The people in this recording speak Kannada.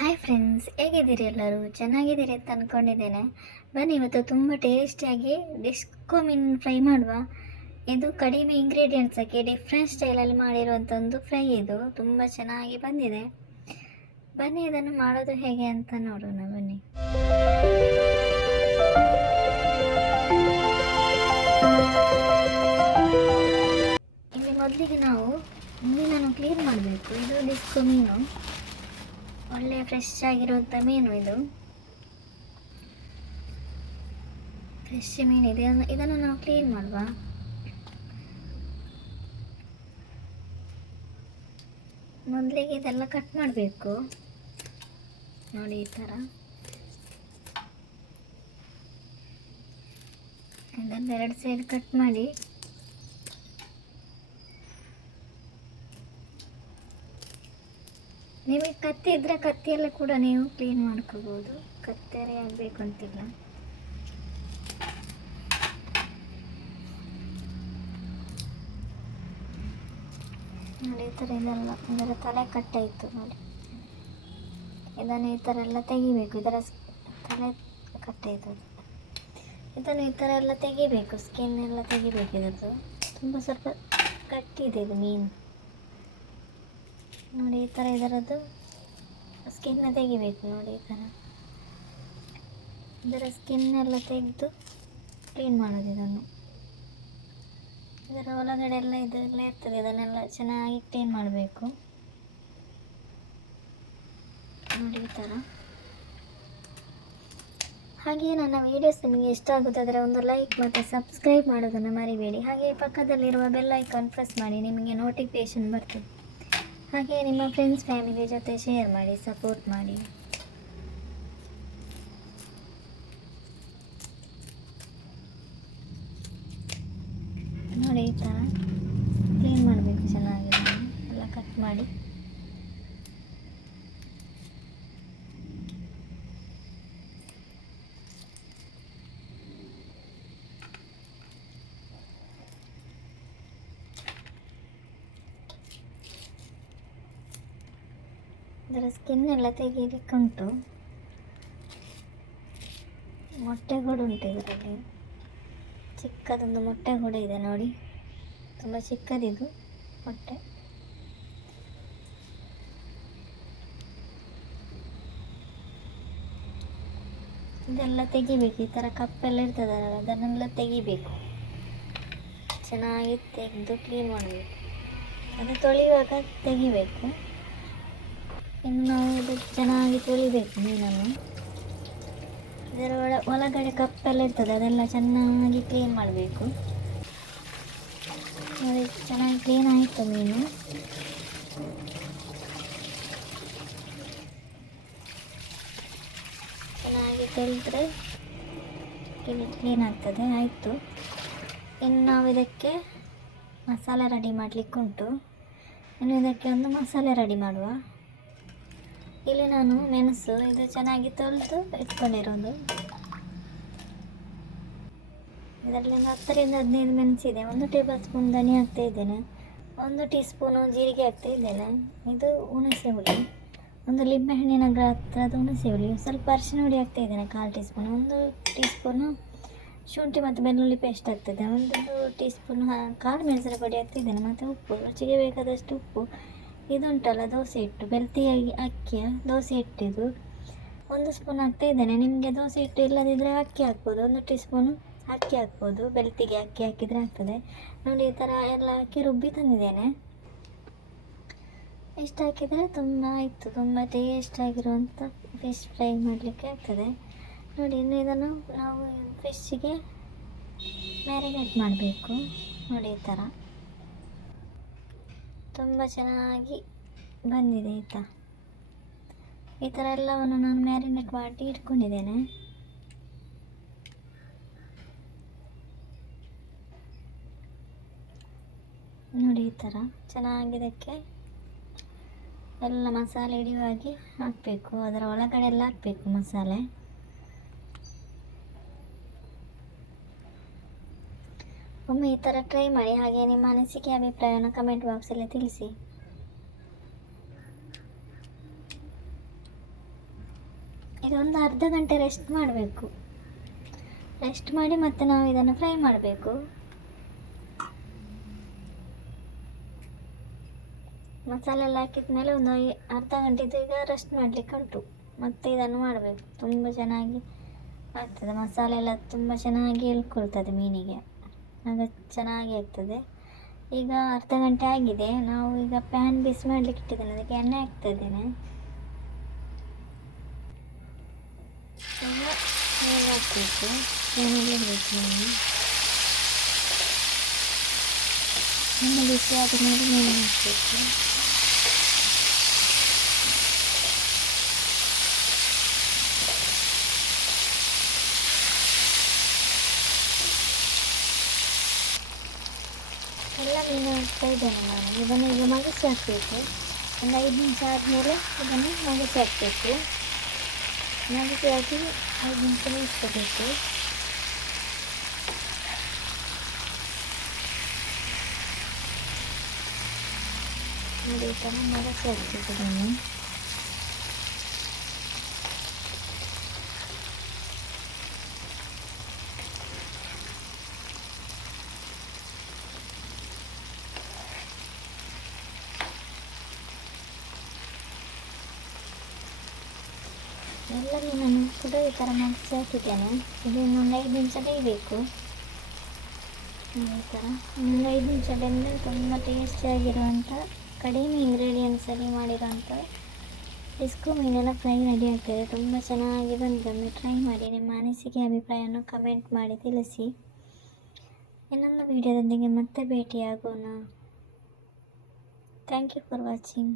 ಹಾಯ್ ಫ್ರೆಂಡ್ಸ್ ಹೇಗಿದ್ದೀರಿ ಎಲ್ಲರೂ? ಚೆನ್ನಾಗಿದ್ದೀರಿ ಅಂತ ಅಂದ್ಕೊಂಡಿದ್ದೇನೆ ಬನ್ನಿ, ಇವತ್ತು ತುಂಬ ಟೇಸ್ಟಿಯಾಗಿ ಡಿಸ್ಕೋ ಮೀನು ಫ್ರೈ ಮಾಡುವ. ಇದು ಕಡಿಮೆ ಇಂಗ್ರೀಡಿಯೆಂಟ್ಸಕ್ಕೆ ಡಿಫ್ರೆಂಟ್ ಸ್ಟೈಲಲ್ಲಿ ಮಾಡಿರುವಂಥ ಒಂದು ಫ್ರೈ ಇದು. ತುಂಬ ಚೆನ್ನಾಗಿ ಬಂದಿದೆ. ಬನ್ನಿ, ಇದನ್ನು ಮಾಡೋದು ಹೇಗೆ ಅಂತ ನೋಡೋಣ, ಬನ್ನಿ. ಇಲ್ಲಿ ಮೊದಲಿಗೆ ನಾವು ಮೀನನ್ನು ಕ್ಲೀನ್ ಮಾಡಬೇಕು. ಇದು ಡಿಸ್ಕೋ ಮೀನು ಒಳ್ಳೆ ಫ್ರೆಶ್ ಆಗಿರುವಂಥ ಮೀನು ಇದು. ಫ್ರೆಶ್ ಮೀನು ಇದೆ. ಇದನ್ನು- ನಾವು ಕ್ಲೀನ್ ಮಾಡುವ? ಮೊದಲಿಗೆ ಇದೆಲ್ಲ ಕಟ್ ಮಾಡಬೇಕು. ನೋಡಿ ಈ ಥರ ಇದನ್ನು ಎರಡು ಸೈಡ್ ಕಟ್ ಮಾಡಿ ನಿಮಗೆ ಕತ್ತಿ ಇದ್ರೆ ಕತ್ತಿಯಲ್ಲೇ ಕೂಡ ನೀವು ಕ್ಲೀನ್ ಮಾಡ್ಕೋಬೋದು. ಕತ್ತರಿ ಆಗಬೇಕು ಅಂತಿಲ್ಲ. ನೋಡಿ, ಈ ಥರ ಇದೆಲ್ಲ, ಇದರ ತಲೆ ಕಟ್ಟಾಯಿತು ನೋಡಿ. ಇದನ್ನು ಈ ಥರ ಎಲ್ಲ ತೆಗಿಬೇಕು. ಇದರ ತಲೆ ಕಟ್ಟಾಯಿತು. ಇದನ್ನು ಈ ಥರ ಎಲ್ಲ ತೆಗಿಬೇಕು. ಸ್ಕಿನ್ ಎಲ್ಲ ತೆಗಿಬೇಕು ಇದರದ್ದು. ತುಂಬ ಸ್ವಲ್ಪ ಕಟ್ಟಿದೆ ಇದು ಮೀನು. ನೋಡಿ, ಈ ಥರ ಇದರದ್ದು ಸ್ಕಿನ್ನ ತೆಗಿಬೇಕು ನೋಡಿ, ಈ ಥರ. ಇದರ ಸ್ಕಿನ್ನೆಲ್ಲ ತೆಗೆದು ಕ್ಲೀನ್ ಮಾಡೋದು ಇದನ್ನು. ಇದರ ಒಳಗಡೆ ಎಲ್ಲ ಇದೆಲ್ಲ ಇರ್ತದೆ, ಇದನ್ನೆಲ್ಲ ಚೆನ್ನಾಗಿ ಕ್ಲೀನ್ ಮಾಡಬೇಕು. ನೋಡಿ, ಈ ಥರ. ಹಾಗೆಯೇ ನನ್ನ ವೀಡಿಯೋಸ್ ನಿಮಗೆ ಇಷ್ಟ ಆಗುತ್ತಾದರೆ ಒಂದು ಲೈಕ್ ಮತ್ತು ಸಬ್ಸ್ಕ್ರೈಬ್ ಮಾಡೋದನ್ನು ಮರಿಬೇಡಿ. ಹಾಗೆ ಪಕ್ಕದಲ್ಲಿರುವ ಬೆಲ್ ಐಕಾನ್ ಪ್ರೆಸ್ ಮಾಡಿ, ನಿಮಗೆ ನೋಟಿಫಿಕೇಷನ್ ಬರ್ತದೆ. ಹಾಗೆ ನಿಮ್ಮ ಫ್ರೆಂಡ್ಸ್ ಫ್ಯಾಮಿಲಿ ಜೊತೆ ಶೇರ್ ಮಾಡಿ ಸಪೋರ್ಟ್ ಮಾಡಿ. ನೋಡಿ ಈ ಥರ ಕ್ಲೀನ್ ಮಾಡಬೇಕು ಚೆನ್ನಾಗಿದೆ ಎಲ್ಲ ಕಟ್ ಮಾಡಿ. ಇದರ ಸ್ಕಿನ್ ಎಲ್ಲ ತೆಗೀಲಿಕ್ಕುಂಟು. ಮೊಟ್ಟೆ ಕೂಡ ಉಂಟು ಇದರಲ್ಲಿ. ಚಿಕ್ಕದೊಂದು ಮೊಟ್ಟೆ ಕೂಡ ಇದೆ ನೋಡಿ. ತುಂಬ ಚಿಕ್ಕದಿದು ಮೊಟ್ಟೆ. ಇದೆಲ್ಲ ತೆಗಿಬೇಕು. ಈ ಥರ ಕಪ್ಪೆಲ್ಲ ಇರ್ತದಲ್ಲ, ಅದನ್ನೆಲ್ಲ ತೆಗಿಬೇಕು. ಚೆನ್ನಾಗಿ ತೆಗೆದು ಕ್ಲೀನ್ ಮಾಡಬೇಕು. ಅದು ತೊಳೆಯುವಾಗ ತೆಗಿಬೇಕು. ಇನ್ನು ನಾವು ಚೆನ್ನಾಗಿ ತೊಳಿಬೇಕು ಮೀನನ್ನು. ಇದರ ಒಳ ಒಳಗಡೆ ಕಪ್ಪೆಲ್ಲ ಇರ್ತದೆ, ಅದೆಲ್ಲ ಚೆನ್ನಾಗಿ ಕ್ಲೀನ್ ಮಾಡಬೇಕು. ನೋಡಿ, ಚೆನ್ನಾಗಿ ಕ್ಲೀನ್ ಆಯಿತು ಮೀನು. ಚೆನ್ನಾಗಿ ತೊಳೆದ್ರೆ ಕ್ಲೀನ್ ಆಗ್ತದೆ, ಆಯಿತು. ಇನ್ನು ನಾವು ಇದಕ್ಕೆ ಮಸಾಲೆ ರೆಡಿ ಮಾಡಲಿಕ್ಕುಂಟು. ಇನ್ನು ಇದಕ್ಕೆ ಒಂದು ಮಸಾಲೆ ರೆಡಿ ಮಾಡುವ. ಇಲ್ಲಿ ನಾನು ಮೆಣಸು, ಇದು ಚೆನ್ನಾಗಿ ತೊಳೆದು ಇಟ್ಕೊಂಡಿರೋದು. ಇದರಲ್ಲಿ ಒಂದು ಹತ್ತರಿಂದ ಹದಿನೈದು ಮೆಣಸಿದೆ ಒಂದು ಟೇಬಲ್ ಸ್ಪೂನ್ ಧನಿ ಹಾಕ್ತಾ ಇದ್ದೇನೆ. ಒಂದು ಟೀ ಸ್ಪೂನು ಜೀರಿಗೆ ಹಾಕ್ತಾ ಇದ್ದೇನೆ. ಇದು ಹುಣಸೆ ಹುಳಿ. ಒಂದು ಲಿಂಬೆಹಣ್ಣಿನ ಗಾತ್ರದ ಹುಣಸೆ ಹುಳಿ. ಸ್ವಲ್ಪ ಅರಿಶಿನ ಹುಳಿ ಹಾಕ್ತಾ ಇದ್ದೇನೆ, ಕಾಲು ಟೀ ಸ್ಪೂನ್ ಒಂದು ಟೀ ಸ್ಪೂನು ಶುಂಠಿ ಮತ್ತು ಬೆಳ್ಳುಳ್ಳಿ ಪೇಸ್ಟ್ ಆಗ್ತದೆ ಒಂದು ಟೀ ಸ್ಪೂನ್ ಕಾಳು ಮೆಣಸಿನ ಪುಡಿ ಹಾಕ್ತಿದ್ದೇನೆ ಮತ್ತು ಉಪ್ಪು, ರುಚಿಗೆ ಬೇಕಾದಷ್ಟು ಉಪ್ಪು. ಇದುಂಟಲ್ಲ ದೋಸೆ ಹಿಟ್ಟು, ಬೆಲ್ತಿ ಅಕ್ಕಿಯ ದೋಸೆ ಹಿಟ್ಟಿದು ಒಂದು ಸ್ಪೂನ್ ಹಾಕ್ತಾ ಇದ್ದೇನೆ. ನಿಮಗೆ ದೋಸೆ ಹಿಟ್ಟು ಇಲ್ಲದಿದ್ದರೆ ಅಕ್ಕಿ ಹಾಕ್ಬೋದು. ಒಂದು ಟೀ ಸ್ಪೂನು ಅಕ್ಕಿ ಹಾಕ್ಬೋದು. ಬೆಲ್ತಿಗೆ ಅಕ್ಕಿ ಹಾಕಿದರೆ ಆಗ್ತದೆ. ನೋಡಿ, ಈ ಥರ ಎಲ್ಲ ಅಕ್ಕಿ ರುಬ್ಬಿ ತಂದಿದ್ದೇನೆ. ಇಷ್ಟು ಹಾಕಿದರೆ ತುಂಬ ಆಯಿತು. ತುಂಬ ಟೇಸ್ಟ್ ಆಗಿರುವಂಥ ಫಿಶ್ ಫ್ರೈ ಮಾಡಲಿಕ್ಕೆ ಆಗ್ತದೆ. ನೋಡಿ, ಇನ್ನು ಇದನ್ನು ನಾವು ಫಿಶ್ಶಿಗೆ ಮ್ಯಾರಿನೇಟ್ ಮಾಡಬೇಕು. ನೋಡಿ, ಈ ಥರ ತುಂಬ ಚೆನ್ನಾಗಿ ಬಂದಿದೆ ಆಯಿತಾ ಈ ಥರ ಎಲ್ಲವನ್ನು ನಾನು ಮ್ಯಾರಿನೇಟ್ ಮಾಡಿ ಇಟ್ಕೊಂಡಿದ್ದೇನೆ. ನೋಡಿ ಈ ಥರ ಚೆನ್ನಾಗಿದ್ದಕ್ಕೆ ಎಲ್ಲ ಮಸಾಲೆ ಹಿಡಿಯುವಾಗಿ ಹಾಕಬೇಕು. ಅದರ ಒಳಗಡೆ ಎಲ್ಲ ಹಾಕಬೇಕು ಮಸಾಲೆ. ಒಮ್ಮೆ ಈ ಥರ ಟ್ರೈ ಮಾಡಿ ಹಾಗೆ ನಿಮ್ಮ ಅನಿಸಿಕೆ ಅಭಿಪ್ರಾಯವನ್ನು ಕಮೆಂಟ್ ಬಾಕ್ಸಲ್ಲಿ ತಿಳಿಸಿ. ಇದೊಂದು ಅರ್ಧ ಗಂಟೆ ರೆಸ್ಟ್ ಮಾಡಬೇಕು. ರೆಸ್ಟ್ ಮಾಡಿ ಮತ್ತೆ ನಾವು ಇದನ್ನು ಫ್ರೈ ಮಾಡಬೇಕು. ಮಸಾಲೆ ಎಲ್ಲ ಹಾಕಿದ ಮೇಲೆ ಒಂದು ಅರ್ಧ ಗಂಟೆದು ಈಗ ರೆಸ್ಟ್ ಮಾಡಲಿಕ್ಕೆ ಉಂಟು. ಮತ್ತೆ ಇದನ್ನು ಮಾಡಬೇಕು. ತುಂಬ ಚೆನ್ನಾಗಿ ಆಗ್ತದೆ. ಮಸಾಲೆ ಎಲ್ಲ ತುಂಬ ಚೆನ್ನಾಗಿ ಹೇಳ್ಕೊಳ್ತದೆ ಮೀನಿಗೆ. ಆಗ ಚೆನ್ನಾಗಿ ಆಗ್ತದೆ ಈಗ ಅರ್ಧ ಗಂಟೆ ಆಗಿದೆ. ನಾವು ಈಗ ಪ್ಯಾನ್ ಬಿಸಿ ಮಾಡಲಿಕ್ಕೆ ಇಟ್ಟಿದ್ದೇನೆ. ಅದಕ್ಕೆ ಎಣ್ಣೆ ಹಾಕ್ತಾ ಇದ್ದೇನೆ ಬಿಸಿ ಆದ ಮೇಲೆ ನೀರು ಹಾಕಬೇಕು. ಎಲ್ಲ ಮೀನು ಹಾಕ್ತಾ ಇದ್ದೇನೆ ನಾನು ಇದನ್ನು ಈಗ ಮಗಿಸಿ ಹಾಕಬೇಕು. ಒಂದು ಐದು ನಿಮಿಷ ಆದಮೇಲೆ ಇದನ್ನು ಮಗಿಸಿ ಹಾಕಬೇಕು. ಮಗಿಸಿ ಹಾಕಿ ಐದು ನಿಮಿಷ ಬೇಯಿಸ್ಕೋಬೇಕು ನೋಡಿ ಈ ಥರ ಮಗಿಸಿ ಹಾಕಬೇಕು ಇದನ್ನು. ಎಲ್ಲ ಮೀನನ್ನು ಕೂಡ ಈ ಥರ ಮಾಡಿಸಿ ಹಾಕಿದ್ದೇನೆ. ಇದು ಇನ್ನೊಂದು ಐದು ನಿಮಿಷ ಬೇಯಬೇಕು ಈ ಥರ ಇನ್ನೊಂದು ಐದು ನಿಮಿಷ ಬೆಂದರೆ ತುಂಬ ಟೇಸ್ಟಿಯಾಗಿರುವಂಥ ಕಡಿಮೆ ಇಂಗ್ರೀಡಿಯೆಂಟ್ಸಲ್ಲಿ ಮಾಡಿರೋಂಥ ಡಿಸ್ಕು ಮೀನೆಲ್ಲ ಫ್ರೈ ರೆಡಿ ಆಗ್ತದೆ. ತುಂಬ ಚೆನ್ನಾಗಿ ಬಂದೊಮ್ಮೆ ಟ್ರೈ ಮಾಡಿ ನಿಮ್ಮ ಅನಿಸಿಕೆ ಅಭಿಪ್ರಾಯವನ್ನು ಕಮೆಂಟ್ ಮಾಡಿ ತಿಳಿಸಿ. ಇನ್ನೊಂದು ವಿಡಿಯೋದೊಂದಿಗೆ ಮತ್ತೆ ಭೇಟಿಯಾಗೋಣ. Thank you for watching